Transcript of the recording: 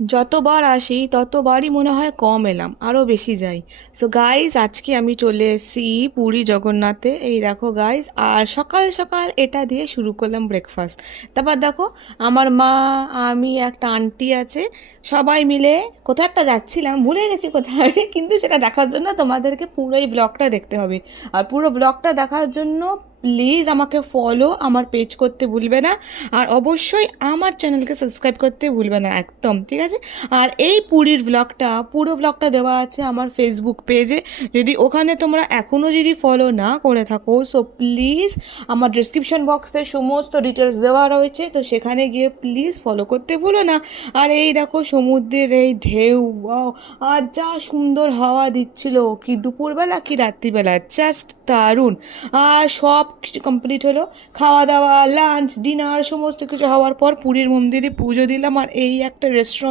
যতবার আসি ততবারই মনে হয় কম এলাম, আরও বেশি যাই। সো গাইস, আজকে আমি চলে এসেছি পুরী জগন্নাথে। এই দেখো গাইস, আর সকাল সকাল এটা দিয়ে শুরু করলাম ব্রেকফাস্ট। তারপর দেখো, আমার মা, আমি, একটা আন্টি আছে, সবাই মিলে কোথাও একটা যাচ্ছিলাম, ভুলে গেছি কোথায় কিন্তু সেটা দেখার জন্য তোমাদেরকে পুরো এই ব্লগটা দেখতে হবে। আর পুরো ব্লগটা দেখার জন্য প্লিজ আমাকে ফলো, আমার পেজ করতে ভুলবে না। আর অবশ্যই আমার চ্যানেলকে সাবস্ক্রাইব করতে ভুলবে না একদম, ঠিক আছে? আর এই পুরীর ব্লগটা, পুরো ব্লগটা দেওয়া আছে আমার ফেসবুক পেজে। যদি ওখানে তোমরা এখনও যদি ফলো না করে থাকো, সো প্লিজ, আমার ডিসক্রিপশন বক্সে সমস্ত ডিটেলস দেওয়া রয়েছে, তো সেখানে গিয়ে প্লিজ ফলো করতে ভুলো না। আর এই দেখো সমুদ্রের এই ঢেউ, ওয়াও! আর যা সুন্দর হাওয়া দিচ্ছিল, কি দুপুরবেলা কি রাত্রিবেলা, জাস্ট দারুণ। আর সব কিছু কমপ্লিট হলো, খাওয়া দাওয়া, লাঞ্চ, ডিনার সমস্ত কিছু হওয়ার পর পুরীর মন্দিরে পুজো দিলাম। আর এই একটা রেস্টুরেন্ট